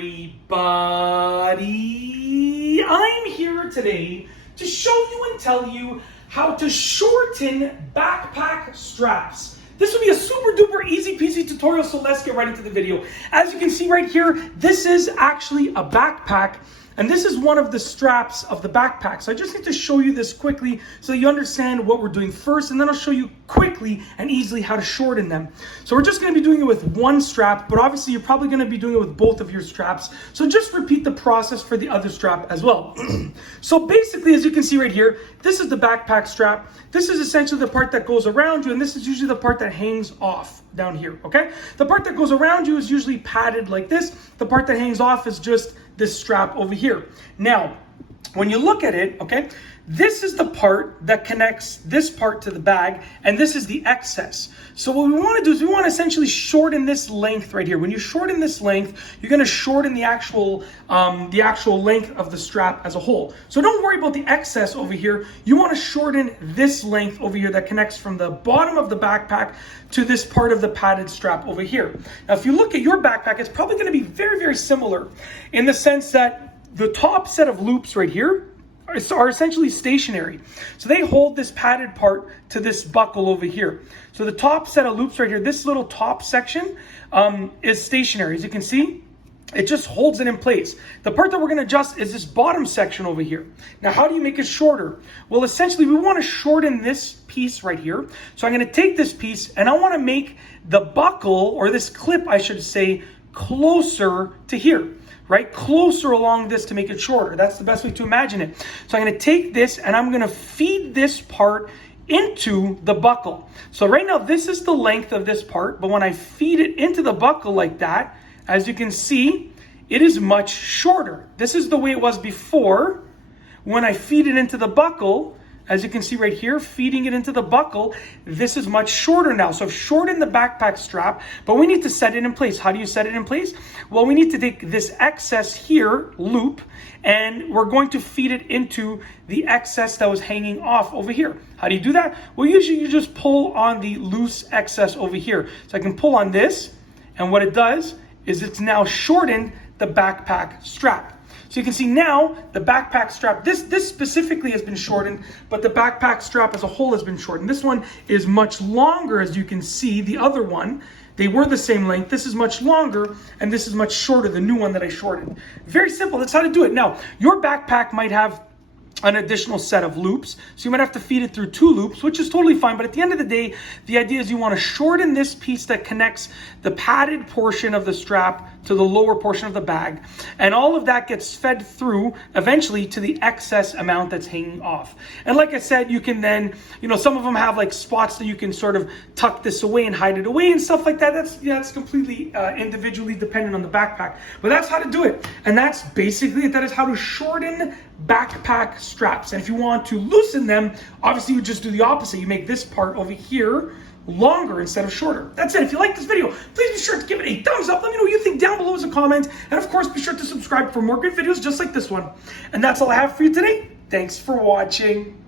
everybody. I'm here today to show you and tell you how to shorten backpack straps. This will be a super duper easy peasy tutorial, so let's get right into the video. As you can see right here, this is actually a backpack, and this is one of the straps of the backpack. So I just need to show you this quickly so you understand what we're doing first, and then I'll show you quickly and easily how to shorten them. So we're just going to be doing it with one strap, but obviously you're probably going to be doing it with both of your straps. So just repeat the process for the other strap as well. So basically, as you can see right here, this is the backpack strap. This is essentially the part that goes around you, and this is usually the part that hangs off down here, okay? The part that goes around you is usually padded like this. The part that hangs off is just this strap over here. Now, when you look at it, okay, this is the part that connects this part to the bag, and this is the excess. So what we want to do is we want to essentially shorten this length right here. When you shorten this length, you're going to shorten the actual length of the strap as a whole. So don't worry about the excess over here. You want to shorten this length over here that connects from the bottom of the backpack to this part of the padded strap over here. Now, if you look at your backpack, it's probably going to be very, very similar in the sense that the top set of loops right here are essentially stationary. So they hold this padded part to this buckle over here. So the top set of loops right here, this little top section is stationary. As you can see, it just holds it in place. The part that we're going to adjust is this bottom section over here. Now, how do you make it shorter? Well, essentially, we want to shorten this piece right here. So I'm going to take this piece and I want to make the buckle, or this clip, I should say, closer to here. Right? Closer along this to make it shorter. That's the best way to imagine it. So I'm going to take this and I'm going to feed this part into the buckle. So right now this is the length of this part, but when I feed it into the buckle like that, as you can see, it is much shorter. This is the way it was before. When I feed it into the buckle, as you can see right here, feeding it into the buckle, this is much shorter now. So I've shortened the backpack strap, but we need to set it in place. How do you set it in place? Well, we need to take this excess here, loop, and we're going to feed it into the excess that was hanging off over here. How do you do that? Well, usually you just pull on the loose excess over here. So I can pull on this, and what it does is it's now shortened the backpack strap. So you can see now the backpack strap, this specifically has been shortened, but the backpack strap as a whole has been shortened. This one is much longer, as you can see. The other one, they were the same length. This is much longer, and this is much shorter, the new one that I shortened. Very simple, that's how to do it. Now, your backpack might have an additional set of loops, so you might have to feed it through 2 loops, which is totally fine. But at the end of the day, the idea is you want to shorten this piece that connects the padded portion of the strap to the lower portion of the bag, and all of that gets fed through eventually to the excess amount that's hanging off. And like I said, you can then, some of them have like spots that you can sort of tuck this away and hide it away and stuff like that. That's completely individually dependent on the backpack, but that's how to do it. And that's basically it. That is how to shorten backpack straps. And if you want to loosen them, obviously you just do the opposite. You make this part over here longer instead of shorter. That's it. If you like this video, please be sure to give it a thumbs up. Let me know what you think down below as a comment. And of course, be sure to subscribe for more great videos just like this one. And that's all I have for you today. Thanks for watching.